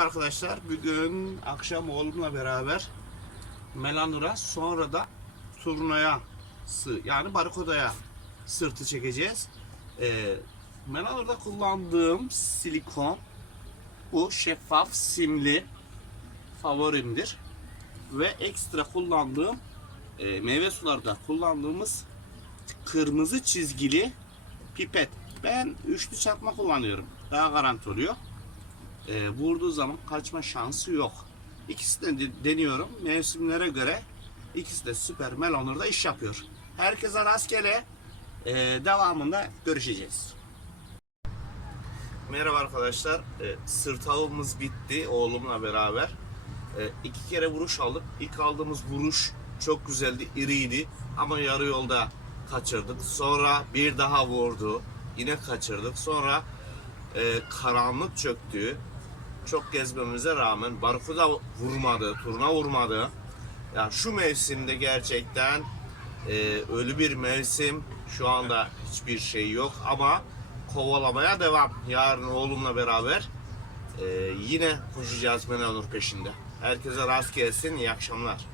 Arkadaşlar. Bugün akşam oğlumla beraber Melanur'a sonra da turnaya yani barikodaya sırtı çekeceğiz. Ee, Melanur'da kullandığım silikon bu şeffaf simli favorimdir. Ve ekstra kullandığım e, meyve sularda kullandığımız kırmızı çizgili pipet. Ben üçlü çakma kullanıyorum. Daha garanti oluyor e, vurduğu zaman kaçma şansı yok. İkisini de deniyorum. Mevsimlere göre ikisi de süper melonlarda iş yapıyor. Herkese rastgele e, devamında görüşeceğiz. Merhaba arkadaşlar. E, sırt avımız bitti oğlumla beraber. E, iki kere vuruş aldık. İlk aldığımız vuruş çok güzeldi, iriydi. Ama yarı yolda kaçırdık. Sonra bir daha vurdu. Yine kaçırdık. Sonra e, karanlık çöktü. Çok gezmemize rağmen barkuda vurmadı, turna vurmadı. Ya şu mevsimde gerçekten e, ölü bir mevsim. Şu anda hiçbir şey yok ama kovalamaya devam. Yarın oğlumla beraber e, yine koşacağız Menelur peşinde. Herkese rast gelsin. İyi akşamlar.